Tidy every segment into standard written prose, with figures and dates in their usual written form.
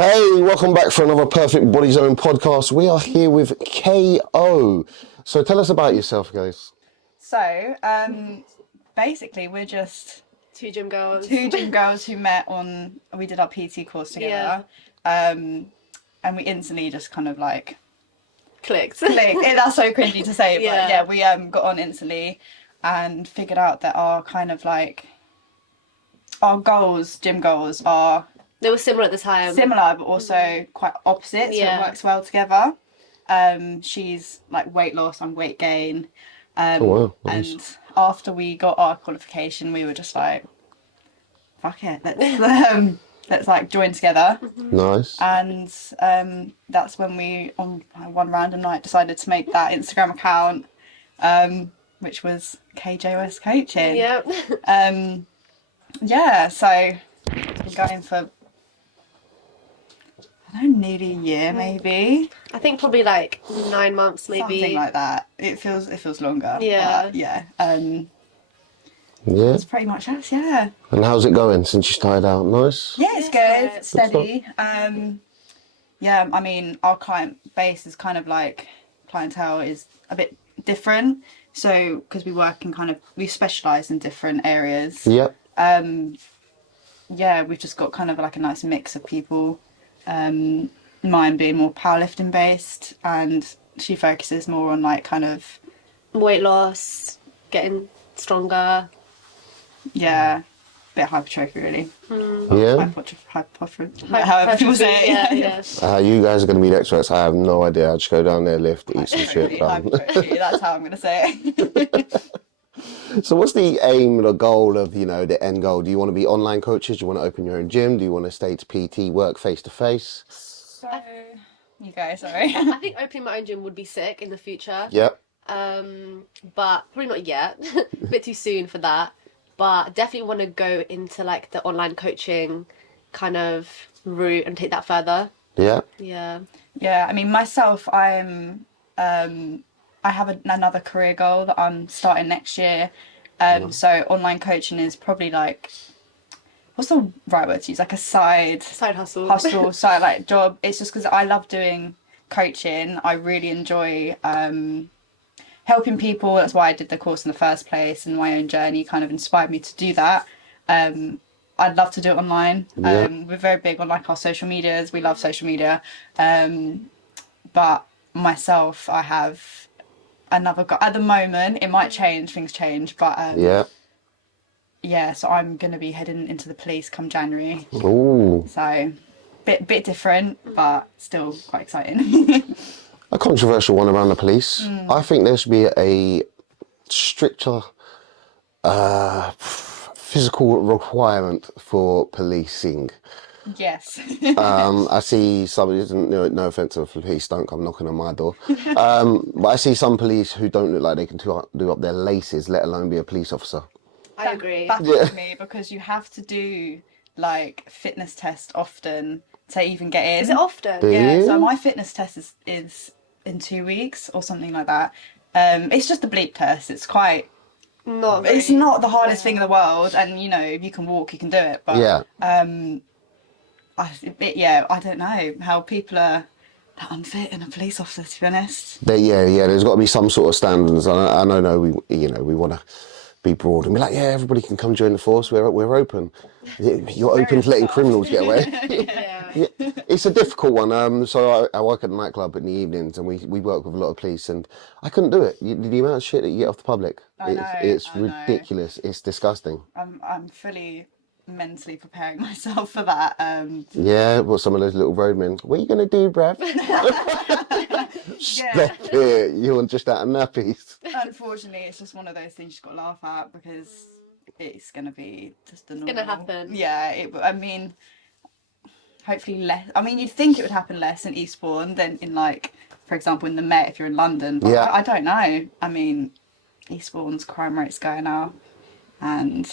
Hey, welcome back for another Perfect Body Zone podcast. We are here with KO. So tell us about yourself, guys. So, basically, we're just Two gym girls. who met we did our PT course together. And we instantly just kind of like Clicked. That's so cringy to say, but Yeah. we got on instantly and figured out that our kind of like our gym goals are They were similar at the time. similar but also quite opposite, so it works well together. She's like weight loss, I'm weight gain. Oh, wow. Nice. And after we got our qualification, we were just like, fuck it, let's like join together. Nice. And that's when we, on one random night, decided to make that Instagram account, which was KJOS Coaching. Yep. Yeah, so it's been going for, I don't know, nearly a year maybe. I think probably like 9 months maybe. Something like that. It feels longer. Yeah. But yeah. Yeah. That's pretty much us, yeah. And how's it going since you started out? Nice? Yeah, it's Yeah, good. it's Steady. Yeah, I mean, our client base is kind of like, clientele is a bit different. So, because we specialise in different areas. Yep. Yeah, we've just got kind of like a nice mix of people. Mine being more powerlifting based, and she focuses more on like kind of Weight loss, getting stronger. yeah, bit of hypertrophy really. Yeah. Hypertrophy, however people say it. Yeah. You guys are going to be the experts. I have no idea. I just go down there, lift, eat some shit. Hypertrophy, that's how I'm going to say it. So what's the aim, the goal of, the end goal? Do you want to be online coaches? Do you want to open your own gym? Do you want to stay to PT, work face to face? So, you go, sorry. I think opening my own gym would be sick in the future. Yep. But probably not yet. A bit too soon for that. But definitely want to go into like the online coaching kind of route and take that further. Yeah. Yeah. Yeah, I mean, myself, I have another career goal that I'm starting next year. So online coaching is probably like, what's the right word to use? Like a side hustle. side like job. It's just because I love doing coaching. I really enjoy helping people. That's why I did the course in the first place, and my own journey kind of inspired me to do that. I'd love to do it online. We're very big on like our social medias. We love social media. But myself, I have another goal. At the moment, it might change, things change, but yeah, so I'm going to be heading into the police come January. Ooh. So bit different, but still quite exciting. A controversial one around the police. I think there should be a stricter physical requirement for policing. Yes. I see some, no offence to the police, don't come knocking on my door. But I see some police who don't look like they can do up their laces, let alone be a police officer. I agree. That's with me, because you have to do like fitness test often to even get in. Is it often? Do Yeah, you? so my fitness test is in 2 weeks or something like that. It's just a bleep test. It's quite... It's not the hardest thing in the world, and if you can walk, you can do it. But Yeah. I don't know how people are that unfit in a police officer, to be honest. There's got to be some sort of standards. I know we want to be broad and be like, yeah, everybody can come join the force. We're open. You're open to letting criminals get away. Yeah. It's a difficult one. So I work at a nightclub in the evenings, and we work with a lot of police, and I couldn't do it. The amount of shit that you get off the public, it's ridiculous. It's disgusting. I'm fully mentally preparing myself for that. Yeah, well, some of those little roadmen. What are you gonna do, bruv? Stop it! You're just out of nappies. Unfortunately, it's just one of those things you've got to laugh at, because it's gonna be just the normal. It's gonna happen. Yeah, I mean, hopefully less. I mean, you'd think it would happen less in Eastbourne than in, like, for example, in the Met if you're in London. But Yeah. I don't know. I mean, Eastbourne's crime rate's going up, and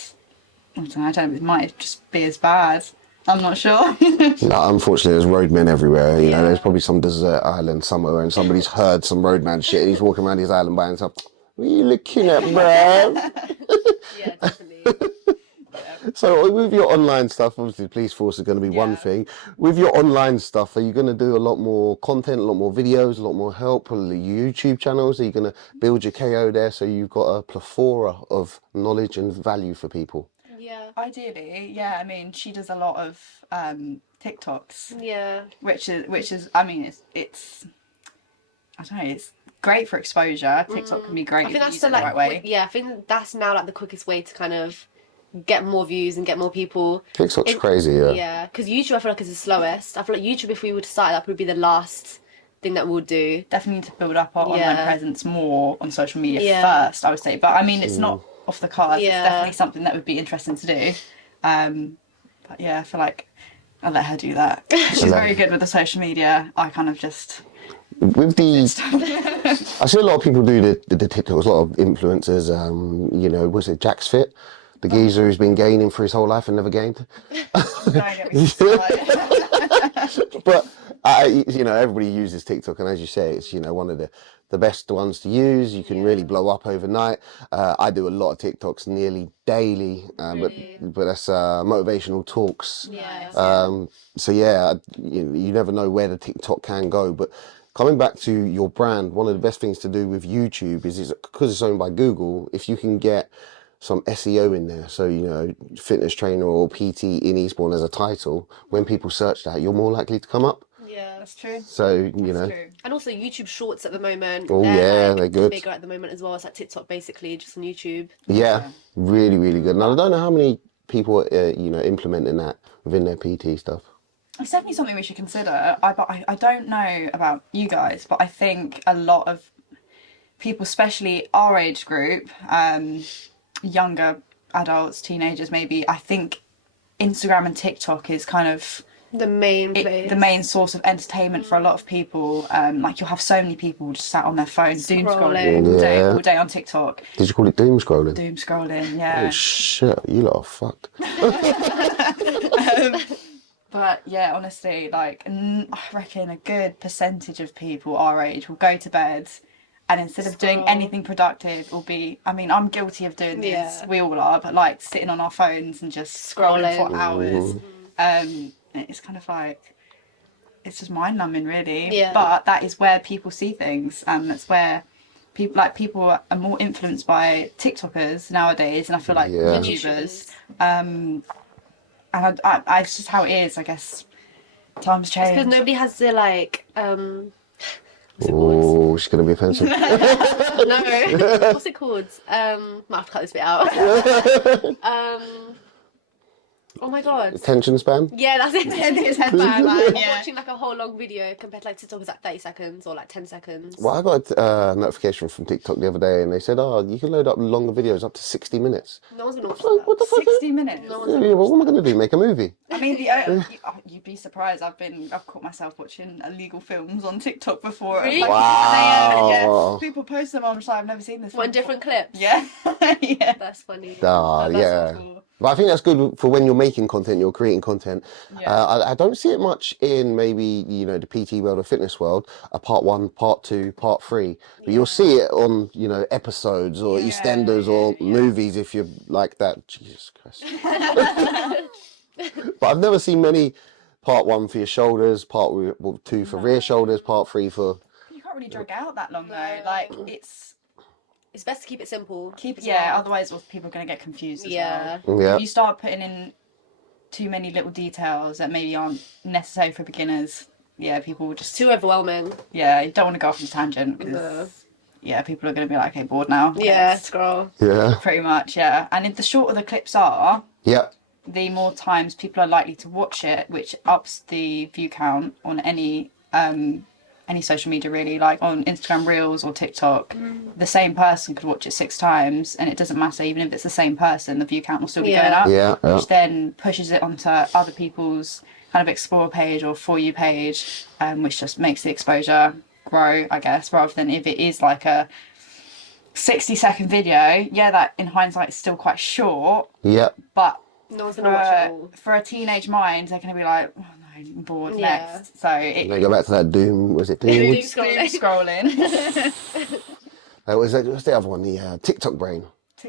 I don't know, it might just be as bad. I'm not sure. No, unfortunately, there's roadmen everywhere. There's probably some desert island somewhere, and somebody's heard some roadman shit, and he's walking around his island by himself. What are you looking at, bruv? Yeah, definitely. So with your online stuff, obviously police force is going to be one Yeah. thing. With your online stuff, are you going to do a lot more content, a lot more videos, a lot more help, probably YouTube channels? Are you going to build your KO there so you've got a plethora of knowledge and value for people? Yeah. Ideally, yeah. I mean, she does a lot of TikToks, Yeah. which is. I mean, it's. I don't know. It's great for exposure. TikTok can be great I if think you that's use the it the right way. I think that's now like the quickest way to kind of get more views and get more people. TikTok's crazy, yeah. Yeah, because YouTube I feel like is the slowest. I feel like YouTube, if we were to start, that would be the last thing that we'll do. Definitely need to build up our online Yeah. presence more on social media Yeah. first, I would say. But I mean, it's not off the cards. Yeah. It's definitely something that would be interesting to do. But yeah, I feel like I'll let her do that. She's very good with the social media. I kind of just. With the, I see a lot of people do the TikToks, a lot of influencers. You know, was it Jack's Fit? The geezer who's been gaining for his whole life and never gained. Don't get me started. But you know, everybody uses TikTok, and as you say, it's, you know, one of the best ones to use. You can really blow up overnight. I do a lot of TikToks nearly daily, but that's motivational talks. Yeah. So yeah, you never know where the TikTok can go. But coming back to your brand, one of the best things to do with YouTube is because it's owned by Google, if you can get some SEO in there, so, you know, fitness trainer or PT in Eastbourne as a title, when people search that, you're more likely to come up. Yeah. That's true. So, you know. True. And also YouTube Shorts at the moment. Oh, yeah, they're good. Bigger at the moment as well. It's like TikTok basically, just on YouTube. Yeah, really, really good. Now, I don't know how many people are, you know, implementing that within their PT stuff. It's definitely something we should consider. I don't know about you guys, but I think a lot of people, especially our age group, younger adults, teenagers maybe, I think Instagram and TikTok is kind of The main place. the main source of entertainment for a lot of people. Like you'll have so many people just sat on their phones, doom scrolling all day on TikTok. Did you call it doom scrolling? Doom scrolling, yeah. Oh shit, you lot are fucked. But yeah, honestly, like I reckon a good percentage of people our age will go to bed and instead of doing anything productive will be, I mean, I'm guilty of doing this, Yeah. we all are, but like sitting on our phones and just scrolling for hours. It's kind of like, it's just mind numbing really. Yeah. But that is where people see things, and that's where people are more influenced by TikTokers nowadays, and I feel like YouTubers. And I it's just how it is, I guess. Times change. Because nobody has the like Oh, she's gonna be offensive. no. What's it called? Might have to cut this bit out. Oh my god. Attention span? Yeah, that's it. It's Like, watching like a whole long video compared to like TikTok is like 30 seconds or like 10 seconds. Well, I got a notification from TikTok the other day, and they said, "Oh, you can load up longer videos up to 60 minutes." No one's been Like, what the fuck? 60 minutes. No Yeah, one's what am I gonna do? Make a movie? I mean, you'd be surprised. I've caught myself watching illegal films on TikTok before. Really? Like, Wow. people post them. I'm just like, I've never seen this. One film different clips. Yeah, yeah. That's funny. Ah, That's yeah. awful. But I think that's good for when you're making content, you're creating content. Yeah. I don't see it much in maybe, you know, the PT world or fitness world, a part 1, part 2, part 3. But you'll see it on, you know, episodes or EastEnders or movies if you're like that. Jesus Christ. But I've never seen many part 1 for your shoulders, part 2 for rear shoulders, part 3 for... You can't really drag out that long though. Like It's best to keep it simple. Otherwise people are going to get confused as Yeah. well. Yeah. If you start putting in too many little details that maybe aren't necessary for beginners, people will just... Too overwhelming. Yeah, you don't want to go off on a tangent because, people are going to be like, okay, bored now. Yeah, Next. scroll. Yeah. Pretty much, yeah. And if the shorter the clips are, Yeah. the more times people are likely to watch it, which ups the view count on any social media really, like on Instagram Reels or TikTok. The same person could watch it 6 times and it doesn't matter, even if it's the same person, the view count will still be going up, Yeah. which then pushes it onto other people's kind of explore page or For You page, which just makes the exposure grow, I guess, rather than if it is like a 60-second video, that in hindsight is still quite short, Yeah. but No one's going to watch it all. for a teenage mind, they're going to be like, oh no, I'm bored next. So And they go back to that Doom, was it Doom? doom scrolling. What's the other one? The TikTok brain.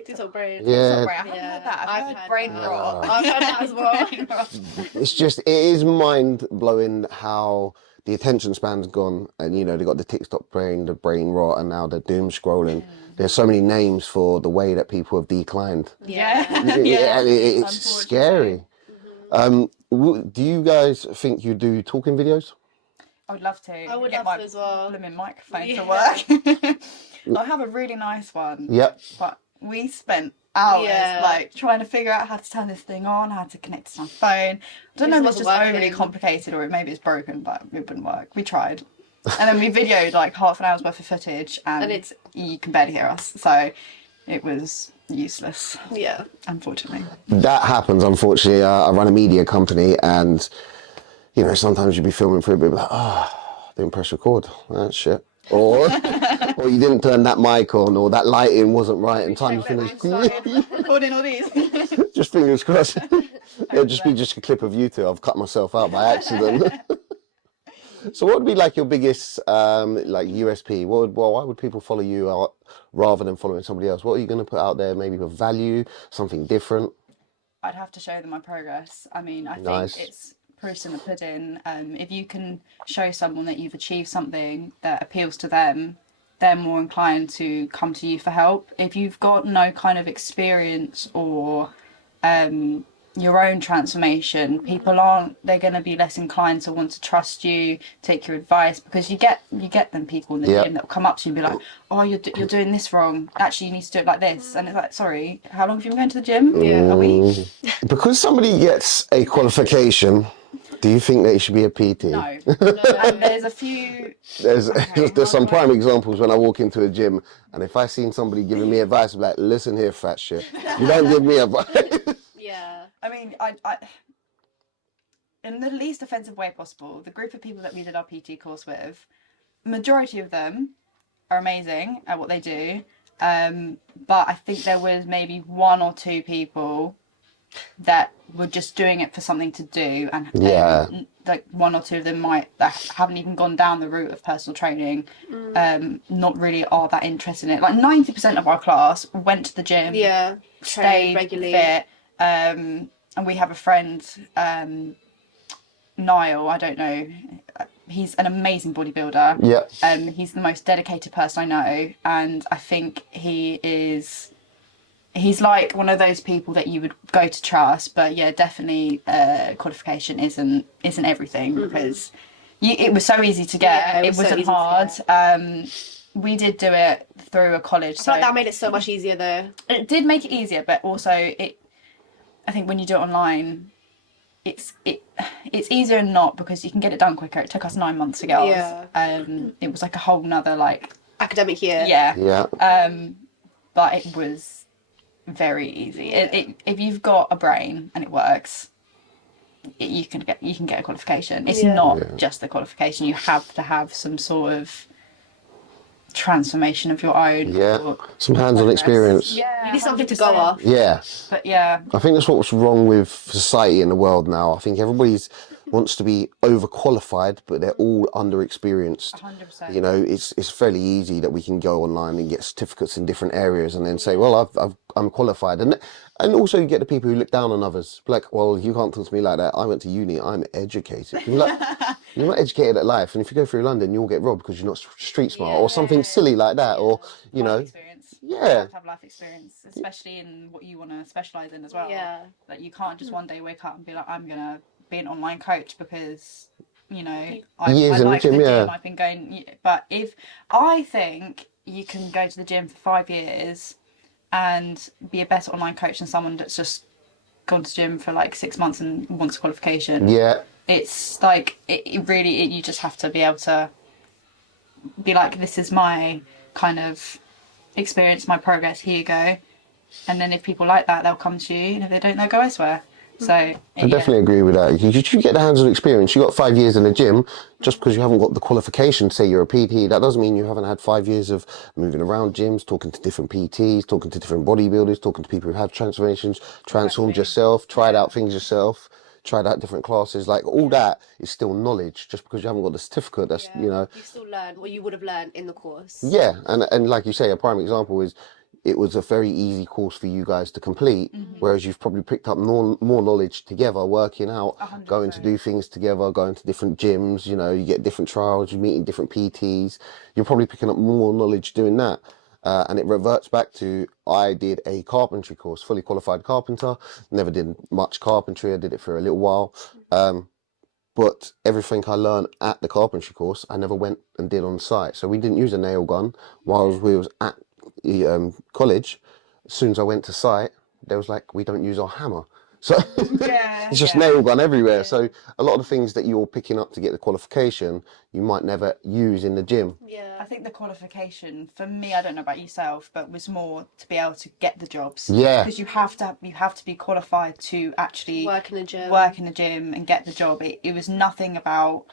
TikTok brain. Yeah. Sorry, I haven't Yeah, heard that. I've heard brain that. rot. I've heard that as well. Brain rot. It's just, it is mind blowing how the attention span's gone, and you know, they got the TikTok brain, the brain rot, and now the doom scrolling. There's so many names for the way that people have declined. Yeah. Yeah, and it's Unfortunately. scary. Do you guys think you do talking videos? I would love to. I would get love my to as well. blooming microphone Yeah. to work. I have a really nice one. Yep. But we spent hours Yeah. like trying to figure out how to turn this thing on, how to connect it to my phone. I don't know if it's wasn't just working. overly complicated or maybe it's broken, but it wouldn't work. We tried. And then we videoed like half an hour's worth of footage and you can barely hear us. So it was useless, Yeah. unfortunately. That happens, unfortunately. I run a media company, and you know, sometimes you'd be filming for a bit, like, oh, didn't press record. That's shit. Or you didn't turn that mic on, or that lighting wasn't right in time to finish. Recording all these. Just fingers crossed. It'll just be just a clip of you two. I've cut myself out by accident. So what would be like your biggest like USP? Why would people follow you out rather than following somebody else? What are you going to put out there, maybe of value, something different? I'd have to show them my progress. I mean, I Nice. think it's proofs in the pudding. If you can show someone that you've achieved something that appeals to them, they're more inclined to come to you for help. If you've got no kind of experience or your own transformation, they're going to be less inclined to want to trust you, take your advice, because you get them people in the gym that will come up to you and be like, oh, you're doing this wrong, actually you need to do it like this, and it's like, sorry, how long have you been going to the gym? Yeah. A week? Because somebody gets a qualification, do you think they should be a PT? No. And there's a few. There's some prime examples when I walk into a gym, and if I seen somebody giving me advice, I'm like, listen here, fat shit, you don't give me advice. Yeah. I mean, I in the least offensive way possible, the group of people that we did our PT course with, majority of them are amazing at what they do, but I think there was maybe one or two people that were just doing it for something to do, and like one or two of them that haven't even gone down the route of personal training, not really are that interested in it. Like 90% of our class went to the gym, stayed regularly, fit, and we have a friend, Niall, I don't know, he's an amazing bodybuilder. Yeah. He's the most dedicated person I know, and I think he's like one of those people that you would go to trust. But yeah, definitely qualification isn't everything, because it was so easy to get. Yeah, it was wasn't so easy hard. We did do it through a college, I feel like that made it so much easier though. It did make it easier, but also I think when you do it online, it's easier and not, because you can get it done quicker. It took us 9 months to get ours. It was like a whole nother like academic year. Yeah. But it was very easy. If you've got a brain and it works, you can get a qualification. It's not just the qualification. You have to have some sort of transformation of your own. Some hands-on experience. You need something to go off. But yeah, I think that's what's wrong with society in the world now. I think everybody's wants to be overqualified, but they're all underexperienced. 100%. You know, it's fairly easy that we can go online and get certificates in different areas, and then say, well, I'm qualified, and also you get the people who look down on others, like, well, you can't talk to me like that. I went to uni. I'm educated. You're like, you're not educated at life, and if you go through London, you'll get robbed because you're not street smart or something silly like that, or you know. Experience. Yeah. You have to have life experience, especially in what you want to specialise in as well. Yeah. Like you can't just one day wake up and be like, I'm gonna be an online coach because, you know, I like the gym. I've been going, but I think you can go to the gym for 5 years and be a better online coach than someone that's just gone to the gym for like 6 months and wants a qualification. Yeah. It's like it really you just have to be able to be like, this is my kind of experience, my progress, here you go. And then if people like that, they'll come to you, and if they don't, they'll go elsewhere. So I definitely agree with that. You get the hands-on experience. You got 5 years in the gym. Just because you haven't got the qualification to say you're a PT, that doesn't mean you haven't had 5 years of moving around gyms, talking to different PTs, talking to different bodybuilders, talking to people who have transformations, transformed yourself, tried out things yourself, tried out different classes. Like all that is still knowledge. Just because you haven't got the certificate, that's you know. You still learn what you would have learned in the course. Yeah, and like you say, a prime example is it was a very easy course for you guys to complete, whereas you've probably picked up more knowledge together, working out, 100%. going to do things together, going to different gyms, you know, you get different trials, you're meeting different PTs, you're probably picking up more knowledge doing that. And it reverts back to, I did a carpentry course, fully qualified carpenter, never did much carpentry, I did it for a little while. But everything I learned at the carpentry course, I never went and did on site. So we didn't use a nail gun while we was at college. As soon as I went to site, they was like, we don't use our hammer. So it's just nail gun everywhere. So a lot of the things that you're picking up to get the qualification, you might never use in the gym. I think the qualification for me, I don't know about yourself, but was more to be able to get the jobs. Yeah. Because you have to be qualified to actually Work in the gym and get the job. It was nothing about,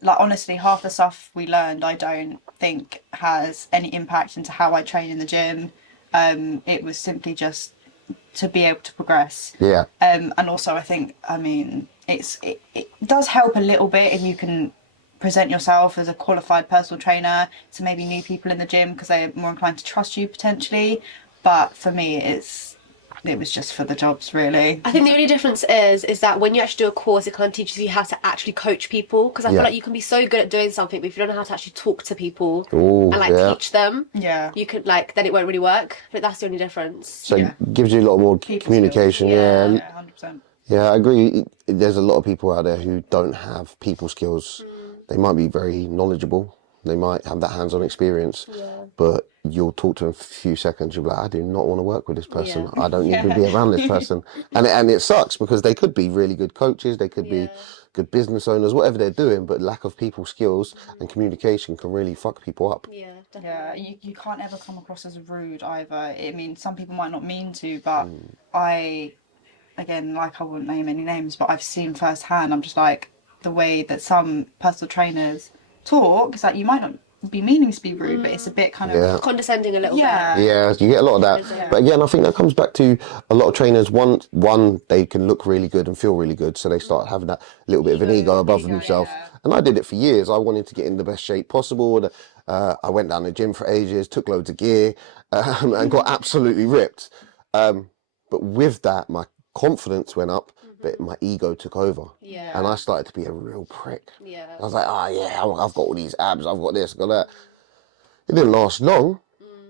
like, honestly, half the stuff we learned I don't think has any impact into how I train in the gym. It was simply just to be able to progress. Yeah. And also I think, I mean, it does help a little bit if you can present yourself as a qualified personal trainer to maybe new people in the gym, because they're more inclined to trust you potentially. But for me, it was just for the jobs, really. I think the only difference is that when you actually do a course, it kind of teaches you how to actually coach people. Because I feel like you can be so good at doing something, but if you don't know how to actually talk to people and teach them, you could then it won't really work. I think that's the only difference. So it gives you a lot more communication. Yeah, 100%. Yeah, I agree. There's a lot of people out there who don't have people skills. They might be very knowledgeable. They might have that hands-on experience, but you'll talk to them for a few seconds. You'll be like, I do not want to work with this person. I don't need to be around this person. And it sucks, because they could be really good coaches. They could be good business owners, whatever they're doing, but lack of people skills and communication can really fuck people up. Yeah, definitely. Yeah, you can't ever come across as rude either. I mean, some people might not mean to, but I wouldn't name any names, but I've seen firsthand, I'm just like, the way that some personal trainers talk, it's like, you might not be meaning to be rude, but it's a bit kind of condescending a little bit. Yeah, you get a lot of that. But again, I think that comes back to a lot of trainers. One, they can look really good and feel really good, so they start having that little bit of an ego above themselves. And I did it for years. I wanted to get in the best shape possible. And, I went down the gym for ages, took loads of gear, and got absolutely ripped. But with that, my confidence went up, but my ego took over. And I started to be a real prick. I was like, I've got all these abs, I've got this, I've got that. It didn't last long,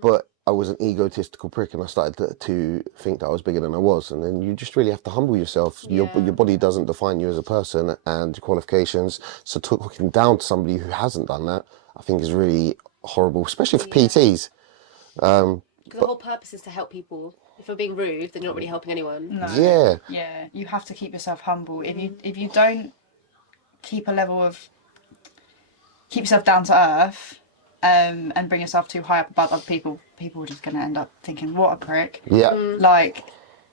but I was an egotistical prick, and I started to think that I was bigger than I was. And then you just really have to humble yourself. Your body doesn't define you as a person, and your qualifications. So talking down to somebody who hasn't done that, I think is really horrible, especially for PTs. Because the whole purpose is to help people. If you're being rude, then you're not really helping anyone. No. Yeah, you have to keep yourself humble. If you don't keep yourself down to earth, and bring yourself too high up above other people, people are just going to end up thinking, what a prick. Like,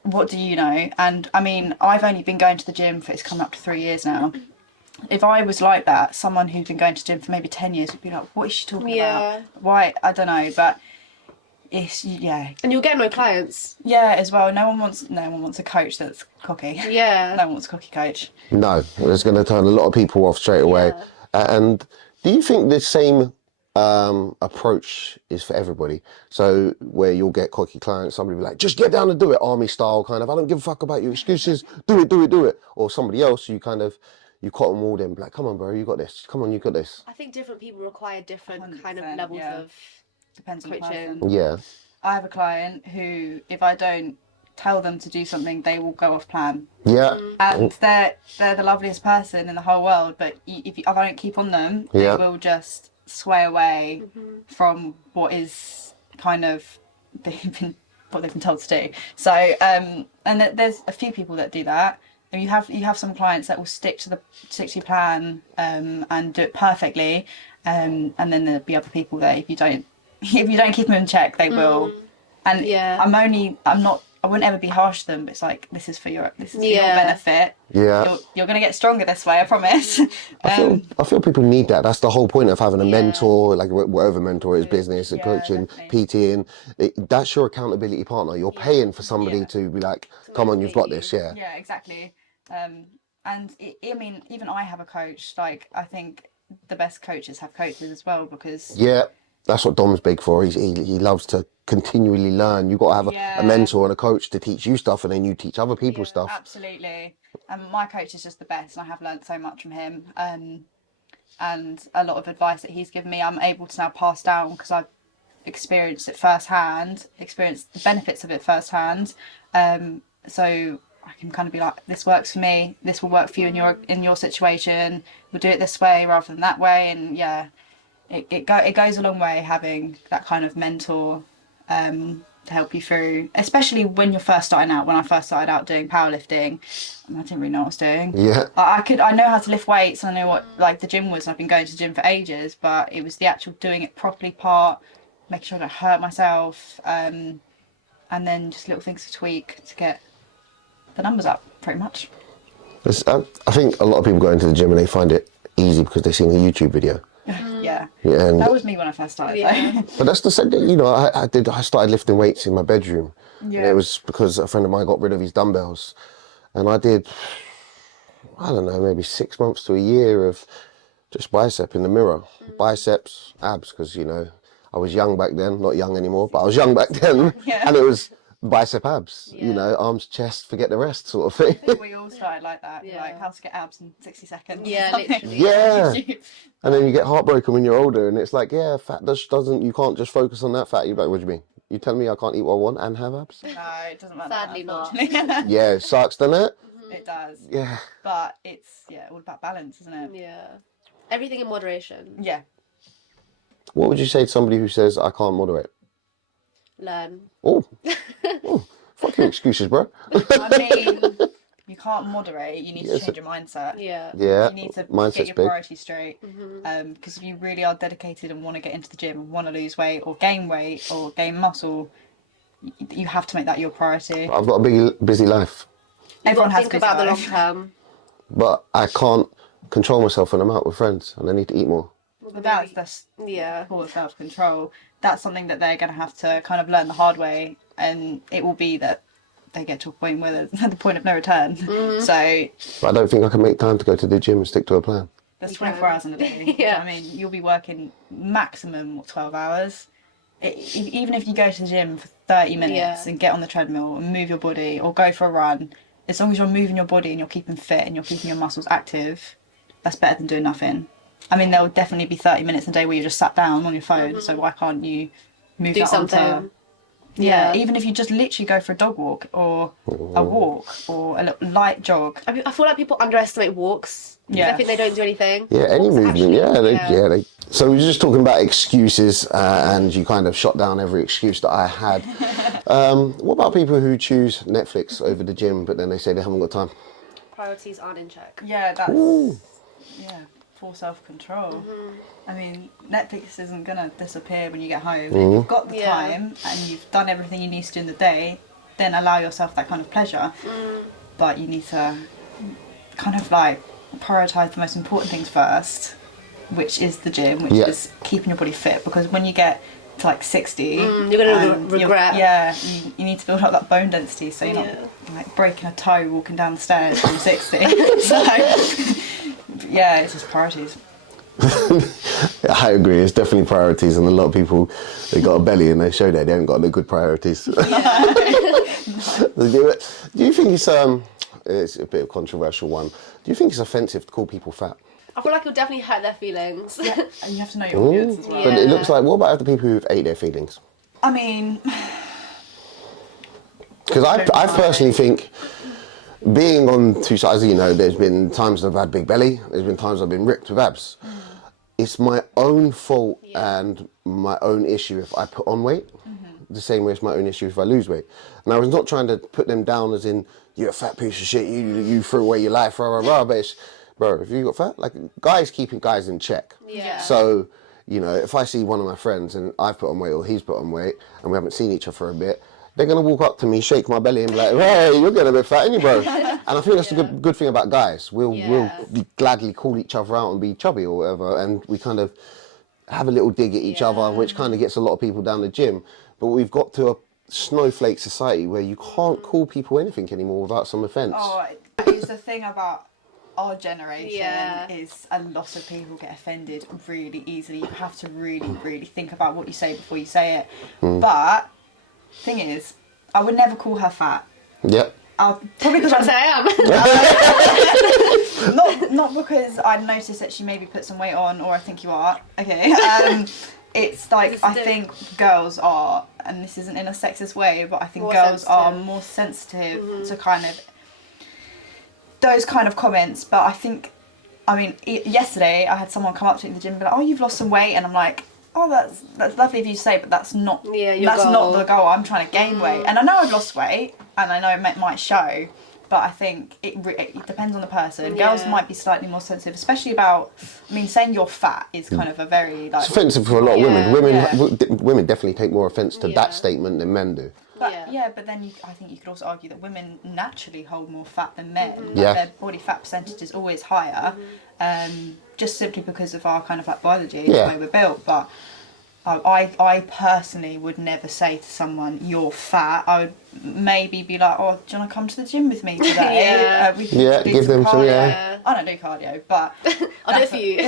what do you know? And I mean, I've only been going to the gym it's coming up to 3 years now. If I was like that, someone who'd been going to the gym for maybe 10 years would be like, what is she talking about? Why? I don't know, but it's, and you'll get no clients. As well. No one wants a coach that's cocky. No one wants a cocky coach. No, it's going to turn a lot of people off straight away. And do you think the same approach is for everybody? So where you'll get cocky clients, somebody will be like, just get down and do it, army style kind of, I don't give a fuck about your excuses, do it. Or somebody else, you cotton wool them, like, come on bro, you got this, come on, you got this. I think different people require different kind of levels of depends on the coaching. person. I have a client who, if I don't tell them to do something, they will go off plan. And they're the loveliest person in the whole world, but if I don't keep on them, they will just sway away from what is kind of what they've been told to do. So and there's a few people that do that. And you have some clients that will stick to your plan and do it perfectly, and then there'll be other people that if you don't keep them in check, they will. And I wouldn't ever be harsh to them, but it's like, this is for your benefit. You're going to get stronger this way, I promise. I feel people need that. That's the whole point of having a mentor, like whatever mentor is, business, coaching, PTing. That's your accountability partner. You're paying for somebody to be like, come on, you've got this. Yeah, exactly. And I mean, even I have a coach. Like, I think the best coaches have coaches as well, because That's what Dom's big for. He loves to continually learn. You've got to have a mentor and a coach to teach you stuff, and then you teach other people stuff. Absolutely. And my coach is just the best, and I have learned so much from him. And a lot of advice that he's given me, I'm able to now pass down because I've experienced it firsthand, experienced the benefits of it firsthand. So I can kind of be like, this works for me, this will work for you in your situation, we'll do it this way rather than that way. And yeah, it goes a long way having that kind of mentor to help you through, especially when you're first starting out. When I first started out doing powerlifting, I didn't really know what I was doing. Yeah. I know how to lift weights, and I know what like the gym was, and I've been going to the gym for ages, but it was the actual doing it properly part, making sure I don't hurt myself, and then just little things to tweak to get the numbers up, pretty much. I think a lot of people go into the gym and they find it easy because they've seen a YouTube video. Yeah. And that was me when I first started. Yeah. Though. But that's the same. You know, I started lifting weights in my bedroom. Yeah. And it was because a friend of mine got rid of his dumbbells, and I did, I don't know, maybe 6 months to a year of just bicep in the mirror, biceps, abs, because you know I was young back then, not young anymore, but I was young back then, and it was bicep abs, you know, arms, chest, forget the rest sort of thing. I think we all started like that, like how to get abs in 60 seconds. Yeah, literally. Yeah. And then you get heartbroken when you're older, and it's like, yeah, fat doesn't, you can't just focus on that fat. You're like, what do you mean? You tell me I can't eat what I want and have abs? No, it doesn't matter. Sadly not. Yeah, it sucks, doesn't it? It does. Yeah. But it's, all about balance, isn't it? Yeah. Everything in moderation. Yeah. What would you say to somebody who says, I can't moderate? Learn. Oh, fucking excuses, bro. I mean, you can't moderate. You need to change your mindset. Yeah. Yeah, You need to mindset's get your big. priorities straight. Because if you really are dedicated and want to get into the gym and want to lose weight or gain muscle, you have to make that your priority. I've got a big, busy life, Everyone has think about the long life. term. but I can't control myself when I'm out with friends, and I need to eat more. Well, that's Yeah. poor self-control. That's something that they're going to have to kind of learn the hard way, and it will be that they get to a point where there's the point of no return. So But I don't think I can make time to go to the gym and stick to a plan. there's 24 hours in a day. Yeah. I mean, you'll be working maximum 12 hours. Even if you go to the gym for 30 minutes and get on the treadmill and move your body or go for a run, as long as you're moving your body and you're keeping fit and you're keeping your muscles active, that's better than doing nothing. I mean, there will definitely be 30 minutes a day where you just sat down on your phone, so why can't you move that something. onto... Yeah, even if you just literally go for a dog walk or a walk or a little light jog. I mean, I feel like people underestimate walks. Yeah. I think they don't do anything. Yeah, any Walks movement. actually- So we were just talking about excuses, and you kind of shot down every excuse that I had. What about people who choose Netflix over the gym, but then they say they haven't got time? Priorities aren't in check. Yeah, that's... Yeah, poor self-control. I mean, Netflix isn't going to disappear when you get home. If you've got the time and you've done everything you need to do in the day, then allow yourself that kind of pleasure. But you need to kind of like prioritise the most important things first, which is the gym, which is keeping your body fit. Because when you get to like 60, you're going to regret. You need to build up that bone density so you're not like breaking a toe walking down the stairs from 60. So, yeah, it's just priorities. I agree, it's definitely priorities, and a lot of people, they got a belly and they show that they haven't got no good priorities. Do you think it's a bit of a controversial one, do you think it's offensive to call people fat? I feel like it'll definitely hurt their feelings. And you have to know your audience as well. But it looks like, what about the people who've ate their feelings? I mean... Because I personally think, being on two sides, you know, there's been times I've had big belly, there's been times I've been ripped with abs. It's my own fault and my own issue if I put on weight, the same way it's my own issue if I lose weight. And I was not trying to put them down as in, you're a fat piece of shit, you threw away your life, rah, rah, rah, but it's, bro, if you got fat, like, guys keeping guys in check. Yeah. So, you know, if I see one of my friends and I've put on weight or he's put on weight and we haven't seen each other for a bit, they're going to walk up to me, shake my belly and be like, hey, you're getting a bit fat, ain't you, bro? And I think that's the good thing about guys. We'll gladly call each other out and be chubby or whatever, and we kind of have a little dig at each other, which kind of gets a lot of people down the gym. But we've got to a snowflake society where you can't call people anything anymore without some offence. Oh, it's the thing about our generation is a lot of people get offended really easily. You have to really, really think about what you say before you say it. But thing is, I would never call her fat. Yep. Probably because I am. not because I noticed that she maybe put some weight on, or I think you are. Okay. It's like I think girls are, and this isn't in a sexist way, but I think girls are more sensitive to kind of those kind of comments. But I mean, yesterday I had someone come up to me in the gym and be like, "Oh, you've lost some weight," and I'm like, "Oh, that's lovely of you to say, but that's not not the goal. I'm trying to gain weight, and I know I've lost weight, and I know it might show." But I think it depends on the person. Yeah. Girls might be slightly more sensitive, especially about. I mean, saying you're fat is kind of a very like. It's offensive for a lot of women. Women definitely take more offence to that statement than men do. But, but then I think you could also argue that women naturally hold more fat than men. Their body fat percentage is always higher, just simply because of our kind of like biology, the way we're built. But I personally would never say to someone, "You're fat." I would maybe be like, "Oh, do you want to come to the gym with me today? We can do give them some. I don't do cardio, but I'll do it for you.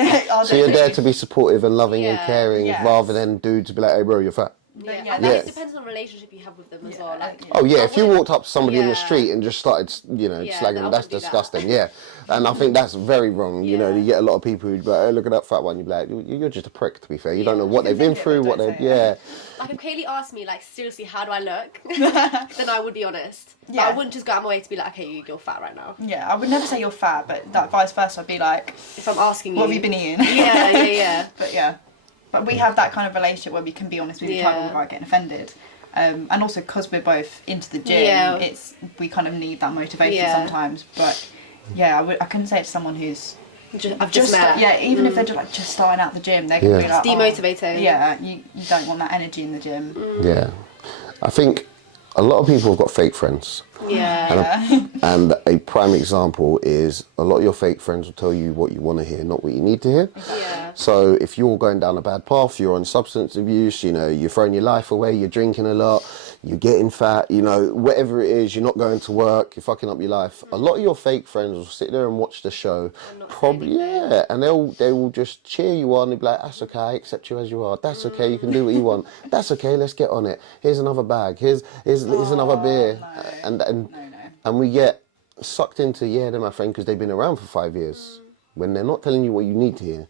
So you're there to be supportive and loving and caring, rather than dudes be like, "Hey, bro, you're fat." It depends on the relationship you have with them as well. Like, if you walked up to somebody in the street and just started, slagging them, that's disgusting. And I think that's very wrong. You know, you get a lot of people who'd be like, "Oh, look at that fat one." You'd be like, "You're just a prick." To be fair, you don't know what they've been through, what they, Like if Kaylee asked me, like, seriously, how do I look? Then I would be honest. But I wouldn't just go out of my way to be like, "Okay, you're fat right now." Yeah, I would never say you're fat, but that vice versa, I'd be like, if I'm asking you, what have you been eating? But we have that kind of relationship where we can be honest with each other without getting offended. And also because we're both into the gym, we kind of need that motivation sometimes. But I couldn't say it to someone who's I've just met. Even if they're just starting out the gym, they can be like, demotivating. You don't want that energy in the gym. Yeah, I think a lot of people have got fake friends. And a prime example is a lot of your fake friends will tell you what you want to hear, not what you need to hear. So if you're going down a bad path, you're on substance abuse, you're throwing your life away, you're drinking a lot, you're getting fat, whatever it is, you're not going to work, you're fucking up your life. A lot of your fake friends will sit there and watch the show, probably, and they will just cheer you on and be like, "That's okay, I accept you as you are. That's okay, you can do what you want. That's okay, let's get on it. Here's another bag. Here's another beer." And we get sucked into, they're my friend because they've been around for 5 years, when they're not telling you what you need to hear.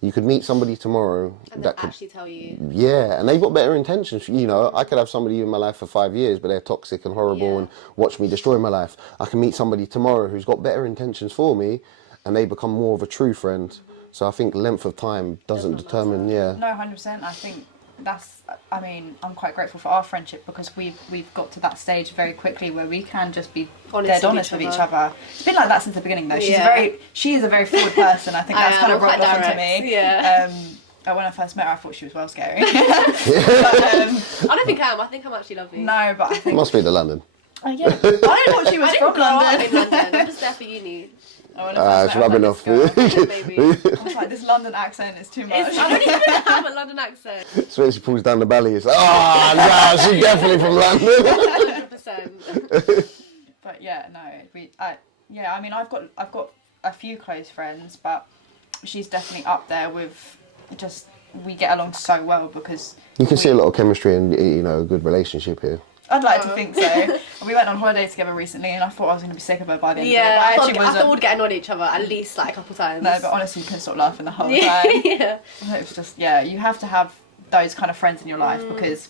You could meet somebody tomorrow that could actually tell you. And they've got better intentions. I could have somebody in my life for 5 years, but they're toxic and horrible and watch me destroy my life. I can meet somebody tomorrow who's got better intentions for me, and they become more of a true friend. So I think length of time doesn't determine. No, 100%. I think I'm quite grateful for our friendship because we've got to that stage very quickly where we can just be dead honest with each other. It's been like that since the beginning though. She is a very forward person. I think that's kind of rubbed off onto me. When I first met her, I thought she was well scary. But, I don't think I am. I think I'm actually lovely. No, but I think... It must be the London. I thought she was from London. In London. I'm just there for uni. It's rubbing off. I was like, this London accent is too much. I don't even have a London accent. So when she pulls down the belly, it's no, she's definitely from London. 100%. But I've got a few close friends, but she's definitely up there with we get along so well because you can see a lot of chemistry and a good relationship here. I'd like to think so. We went on holiday together recently and I thought I was going to be sick of her by the end of it. I thought we'd get annoyed at each other at least like a couple times. No, but honestly you couldn't stop laughing the whole time. It was just, you have to have those kind of friends in your life because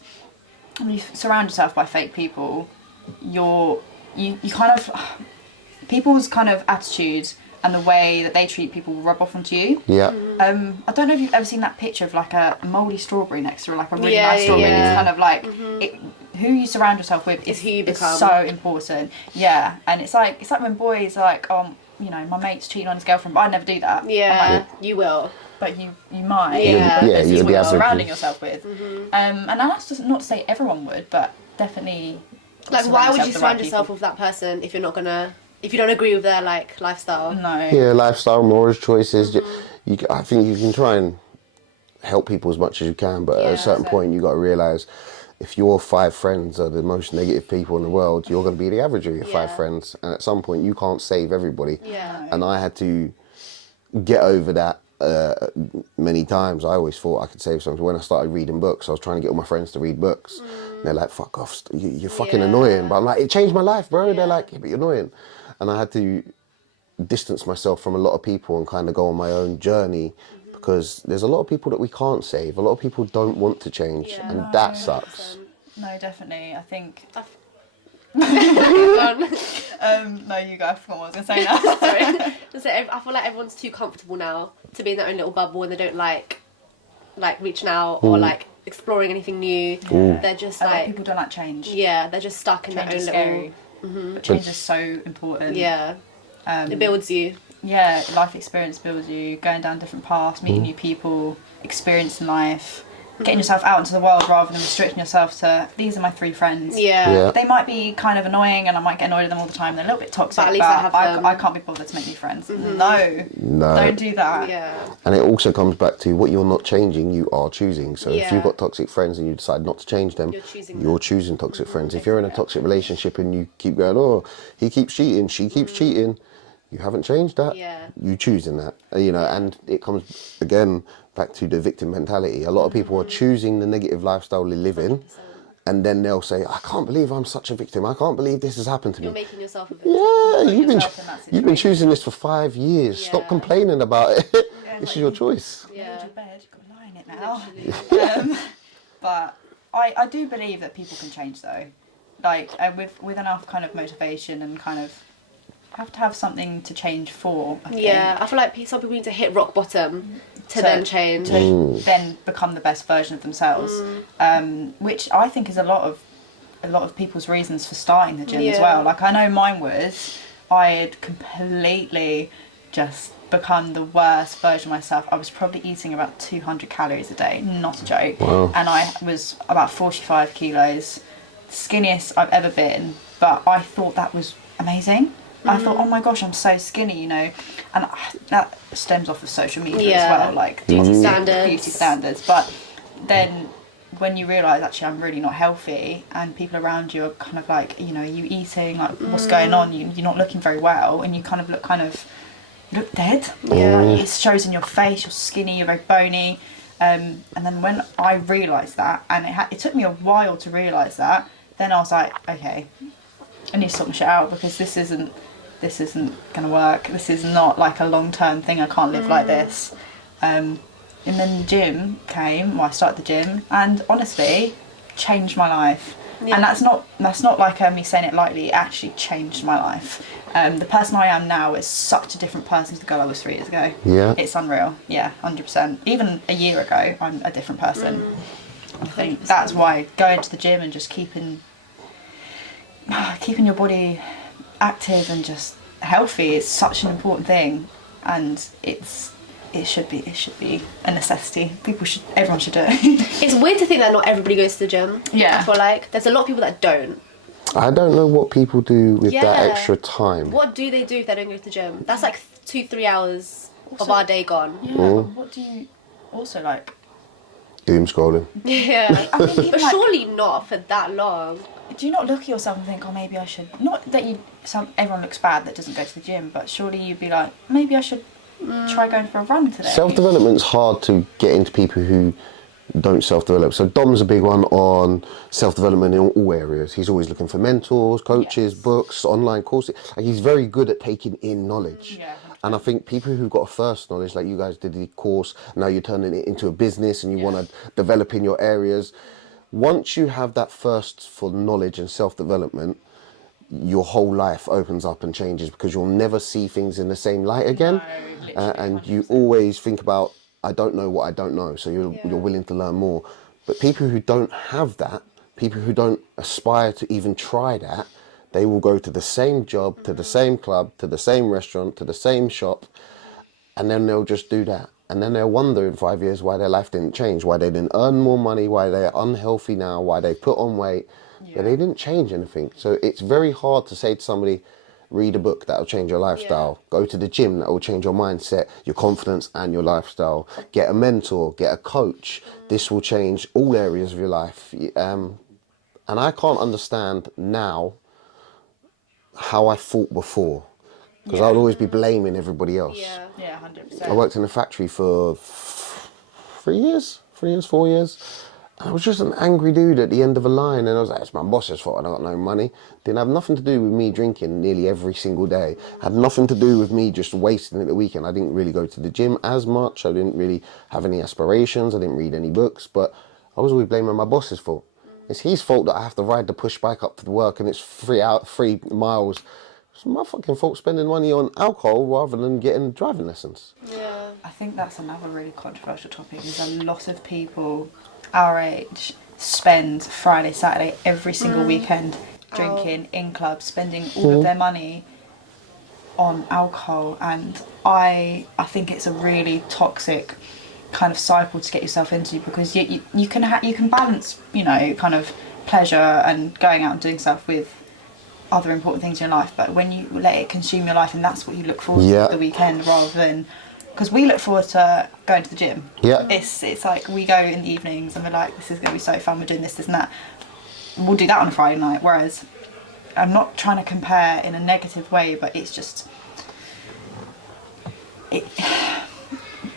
when you surround yourself by fake people, you kind of, people's kind of attitudes and the way that they treat people will rub off onto you. I don't know if you've ever seen that picture of like a mouldy strawberry next to like a really nice strawberry. It's kind of like who you surround yourself with is so important. And it's like when boys are like, my mate's cheating on his girlfriend, but I'd never do that. Like, you will. But you might. This is what you're surrounding yourself with. And that's just not to say everyone would, but definitely. Like, why would you surround yourself with that person if you don't agree with their like lifestyle? No. Yeah, lifestyle, morals, choices. I think you can try and help people as much as you can, but at a certain point you got to realise if your 5 friends are the most negative people in the world, you're going to be the average of your 5 friends. And at some point, you can't save everybody. Yeah. And I had to get over that many times. I always thought I could save something. When I started reading books, I was trying to get all my friends to read books. They're like, fuck off, you're fucking annoying. But I'm like, it changed my life, bro. They're like, yeah, but you're annoying. And I had to distance myself from a lot of people and kind of go on my own journey, because there's a lot of people that we can't save. A lot of people don't want to change, and that sucks. No, definitely. I think... no, you go. I forgot what I was going to say now. Sorry. I feel like everyone's too comfortable now to be in their own little bubble, and they don't like reaching out or like exploring anything new. They're just a lot of people don't like change. Yeah, they're just stuck in change their own little... But change is so important. Yeah. It builds you. Yeah, life experience builds you, going down different paths, meeting new people, experiencing life, getting yourself out into the world rather than restricting yourself to, these are my 3 friends. Yeah. They might be kind of annoying and I might get annoyed at them all the time. They're a little bit toxic, but at least I can't be bothered to make new friends. No, don't do that. Yeah. And it also comes back to what you're not changing, you are choosing. So if you've got toxic friends and you decide not to change them, you're choosing toxic friends. If you're in a toxic relationship and you keep going, oh, he keeps cheating, she keeps cheating, you haven't changed that. You choosing that, and it comes again back to the victim mentality. A lot of people are choosing the negative lifestyle they live in, 100%. And then they'll say, I can't believe I'm such a victim. I can't believe this has happened to me. You're making yourself a victim. Yeah, you've been choosing this for 5 years. Yeah. Stop complaining about it. This is your choice. Yeah. You've got to lie in it now. But I do believe that people can change though. Like with enough kind of motivation and kind of have to have something to change for. I think. I feel like some people need to hit rock bottom to then change. To then become the best version of themselves. Which I think is a lot of people's reasons for starting the gym as well. Like I know mine was, I had completely just become the worst version of myself. I was probably eating about 200 calories a day, not a joke. Wow. And I was about 45 kilos, skinniest I've ever been, but I thought that was amazing. I thought, oh my gosh, I'm so skinny, and that stems off of social media as well, like beauty standards. But then when you realise actually I'm really not healthy, and people around you are kind of like, you eating, like what's going on? You're not looking very well, and you kind of look dead. It shows in your face. You're skinny. You're very bony. And then when I realised that, and it took me a while to realise that, then I was like, okay, I need to sort my shit out, because this isn't gonna work. This is not like a long-term thing. I can't live like this. And then the gym came. Well, I started the gym, and honestly, changed my life. And that's not like me saying it lightly. It actually changed my life. The person I am now is such a different person to the girl I was 3 years ago. Yeah, it's unreal. Yeah, 100%. Even a year ago, I'm a different person. I think that's why going to the gym and just keeping your body active and just healthy is such an important thing, and it should be a necessity. Everyone should do it. It's weird to think that not everybody goes to the gym. Yeah, I feel like there's a lot of people that don't. I don't know what people do with that extra time. What do they do if they don't go to the gym? That's like 2-3 hours of our day gone. Yeah, what do you also like? Doom scrolling. Yeah, but surely not for that long. Do you not look at yourself and think, oh, maybe I should? Not that everyone looks bad that doesn't go to the gym, but surely you'd be like, maybe I should try going for a run today. Self-development's hard to get into people who don't self-develop. So Dom's a big one on self-development in all areas. He's always looking for mentors, coaches, books, online courses. Like, he's very good at taking in knowledge. Yeah. And I think people who've got a first knowledge, like you guys did the course, now you're turning it into a business and you want to develop in your areas. Once you have that thirst for knowledge and self-development, your whole life opens up and changes, because you'll never see things in the same light again. No, and you always think about, I don't know what I don't know, so you're willing to learn more. But people who don't have that, people who don't aspire to even try that, they will go to the same job, to the same club, to the same restaurant, to the same shop, and then they'll just do that. And then they'll wonder in 5 years why their life didn't change, why they didn't earn more money, why they're unhealthy now, why they put on weight, but they didn't change anything. So it's very hard to say to somebody, read a book that will change your lifestyle, go to the gym that will change your mindset, your confidence and your lifestyle, get a mentor, get a coach. This will change all areas of your life. And I can't understand now how I thought before, because I would always be blaming everybody else. Yeah, 100%. I worked in a factory for 3 years, 4 years. And I was just an angry dude at the end of a line, and I was like, it's my boss's fault and I got no money. Didn't have nothing to do with me drinking nearly every single day. Had nothing to do with me just wasting it the weekend. I didn't really go to the gym as much. I didn't really have any aspirations. I didn't read any books, but I was always blaming my boss's fault. It's his fault that I have to ride the push bike up to the work and it's 3 miles. It's my fucking fault spending money on alcohol rather than getting driving lessons. Yeah. I think that's another really controversial topic, is a lot of people our age spend Friday, Saturday, every single weekend drinking in clubs, spending all of their money on alcohol, and I think it's a really toxic kind of cycle to get yourself into, because you can balance, you know, kind of pleasure and going out and doing stuff with other important things in your life, but when you let it consume your life and that's what you look forward to the weekend, rather than, because we look forward to going to the gym. Yeah. It's like we go in the evenings and we're like, this is going to be so fun, we're doing this and that. We'll do that on a Friday night, whereas I'm not trying to compare in a negative way, but it's just...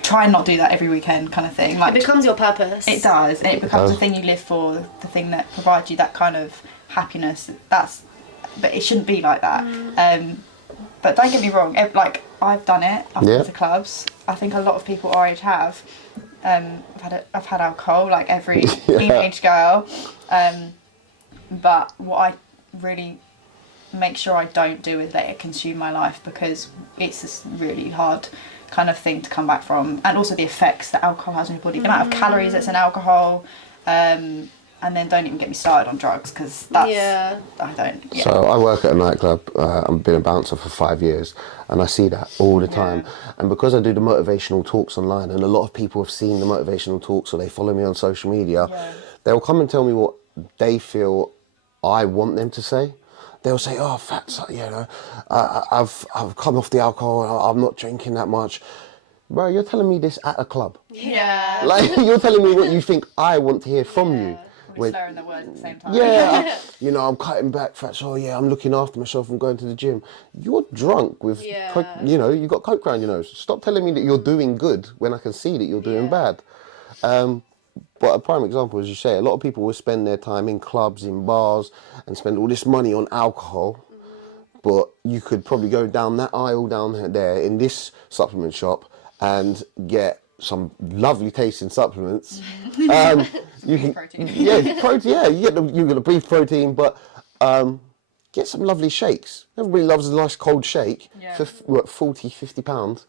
try and not do that every weekend kind of thing. Like, it becomes your purpose. It does. It becomes the thing you live for, the thing that provides you that kind of happiness. But it shouldn't be like that. But don't get me wrong, like, I've done it. I've been to clubs. I think a lot of people our age have. I've had alcohol, like every teenage girl. But what I really make sure I don't do is let it consume my life, because it's this really hard kind of thing to come back from. And also the effects that alcohol has on your body, the amount of calories that's in alcohol. And then don't even get me started on drugs, because that's... I don't... Yeah. So I work at a nightclub. I've been a bouncer for 5 years, and I see that all the time. And because I do the motivational talks online, and a lot of people have seen the motivational talks, or they follow me on social media, they'll come and tell me what they feel I want them to say. They'll say, oh, Fats, you know, I've come off the alcohol, I'm not drinking that much. Bro, you're telling me this at a club. Yeah. Like, you're telling me what you think I want to hear from you. Slurring the words at the same time. Yeah, you know, I'm cutting back fats. Oh yeah, I'm looking after myself. I'm going to the gym. You're drunk with, you know, you got coke around your nose. Stop telling me that you're doing good when I can see that you're doing bad. But a prime example, as you say, a lot of people will spend their time in clubs, in bars, and spend all this money on alcohol. But you could probably go down that aisle down there in this supplement shop and get some lovely tasting supplements. You can, protein. You get a beef protein, but get some lovely shakes. Everybody loves a nice cold shake for what, 40, 50 pounds,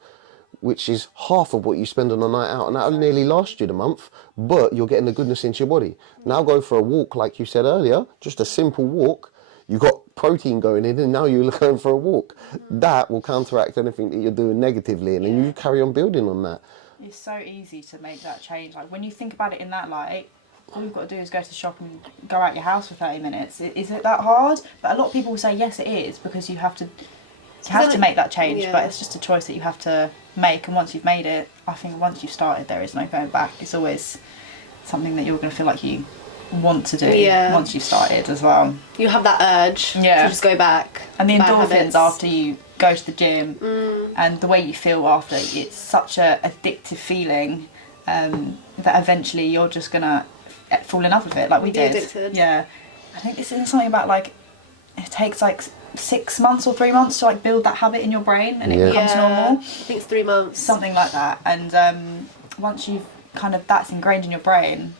which is half of what you spend on a night out, and that'll nearly last you the month, but you're getting the goodness into your body. Now go for a walk, like you said earlier, just a simple walk. You got protein going in, and now you're going for a walk. That will counteract anything that you're doing negatively, and then you carry on building on that. It's so easy to make that change. Like, when you think about it in that light, all you've got to do is go to the shop and go out your house for 30 minutes. Is it that hard? But a lot of people will say yes, it is, because you have to make that change. But it's just a choice that you have to make. And once you've made it, I think once you've started, there is no going back. It's always something that you're going to feel like you want to do once you've started as well. You have that urge to just go back. And the endorphins after you go to the gym and the way you feel after, it's such a addictive feeling that eventually you're just gonna fall in love with it, like we did. Addicted. Yeah, I think it's something about, like, it takes like 6 months or 3 months to like build that habit in your brain, and it becomes normal. I think it's 3 months, something like that. And once you've kind of, that's ingrained in your brain,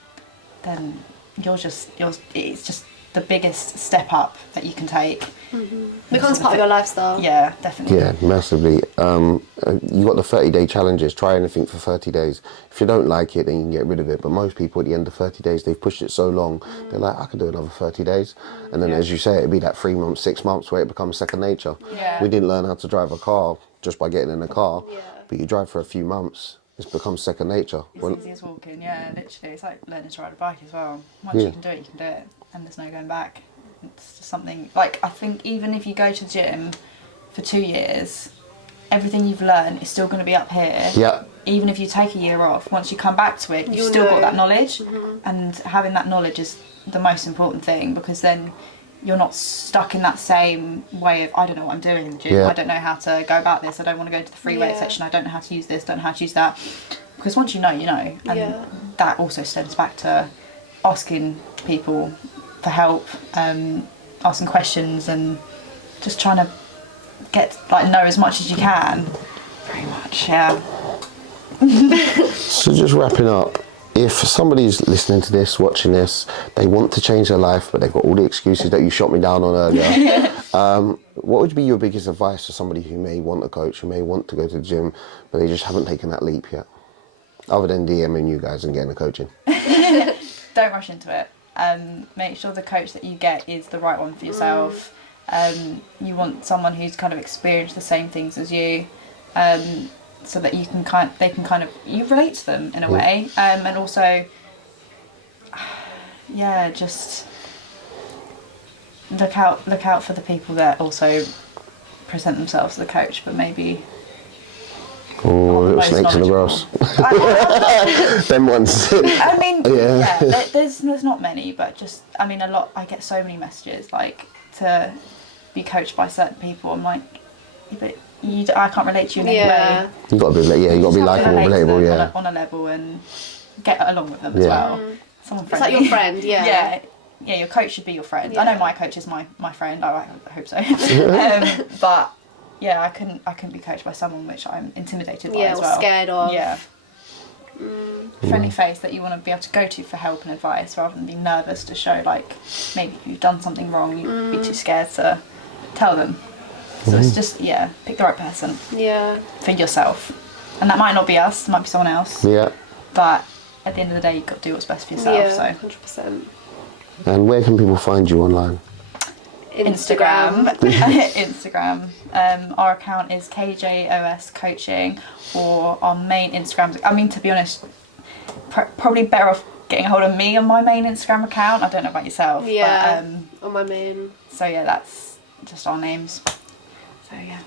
then it's just the biggest step up that you can take. Becomes part of your lifestyle. Yeah, definitely. Yeah, massively. You got the 30-day challenges. Try anything for 30 days. If you don't like it, then you can get rid of it. But most people at the end of 30 days, they've pushed it so long, they're like, I could do another 30 days. And then, as you say, it'd be that 3 months, 6 months where it becomes second nature. Yeah. We didn't learn how to drive a car just by getting in a car. But you drive for a few months, it's become second nature. It's easy as walking, literally. It's like learning to ride a bike as well. Once you can do it, you can do it. And there's no going back. It's just something, like, I think even if you go to the gym for 2 years everything you've learned is still going to be up here. Yeah. Even if you take a year off, once you come back to it, you've still got that knowledge. And having that knowledge is the most important thing, because then you're not stuck in that same way of, I don't know what I'm doing in the gym, I don't know how to go about this, I don't want to go to the free weight section, I don't know how to use this, don't know how to use that. Because once you know, you know. And that also stems back to asking people for help, asking questions, and just trying to know as much as you can. Very much, yeah. So just wrapping up, if somebody's listening to this, watching this, they want to change their life, but they've got all the excuses that you shot me down on earlier, what would be your biggest advice for somebody who may want a coach, who may want to go to the gym, but they just haven't taken that leap yet? Other than DMing you guys and getting a coaching. Don't rush into it. Make sure the coach that you get is the right one for yourself. You want someone who's kind of experienced the same things as you, so that you relate to them in a way, and also, just look out for the people that also present themselves as a coach, but maybe. Oh, little snakes in the grass. Them ones. I mean, there's not many, but just, I mean, a lot. I get so many messages like to be coached by certain people. I'm like, but I can't relate to you in any way. You got to be, you got to be likeable, relatable, on a level, and get along with them as well. Someone friendly. It's like your friend, yeah, your coach should be your friend. I know my coach is my friend. I hope so. But yeah, I couldn't be coached by someone which I'm intimidated by as well. Or scared of. Yeah. Friendly face that you want to be able to go to for help and advice, rather than being nervous to show, like, maybe if you've done something wrong, you'd be too scared to tell them. So it's just, pick the right person. Yeah. For yourself. And that might not be us, it might be someone else. Yeah. But at the end of the day, you've got to do what's best for yourself. Yeah, so 100%. And where can people find you online? Instagram. Instagram. Our account is KJOS Coaching, or our main Instagram. I mean, to be honest, probably better off getting a hold of me on my main Instagram account. I don't know about yourself. Yeah. But, on my main. So yeah, that's just our names. So yeah.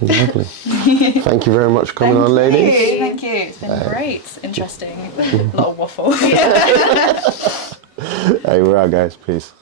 Lovely. Thank you very much for coming on, ladies. Thank you. It's been great. Interesting. A lot of waffle. Hey, we're out, guys. Peace.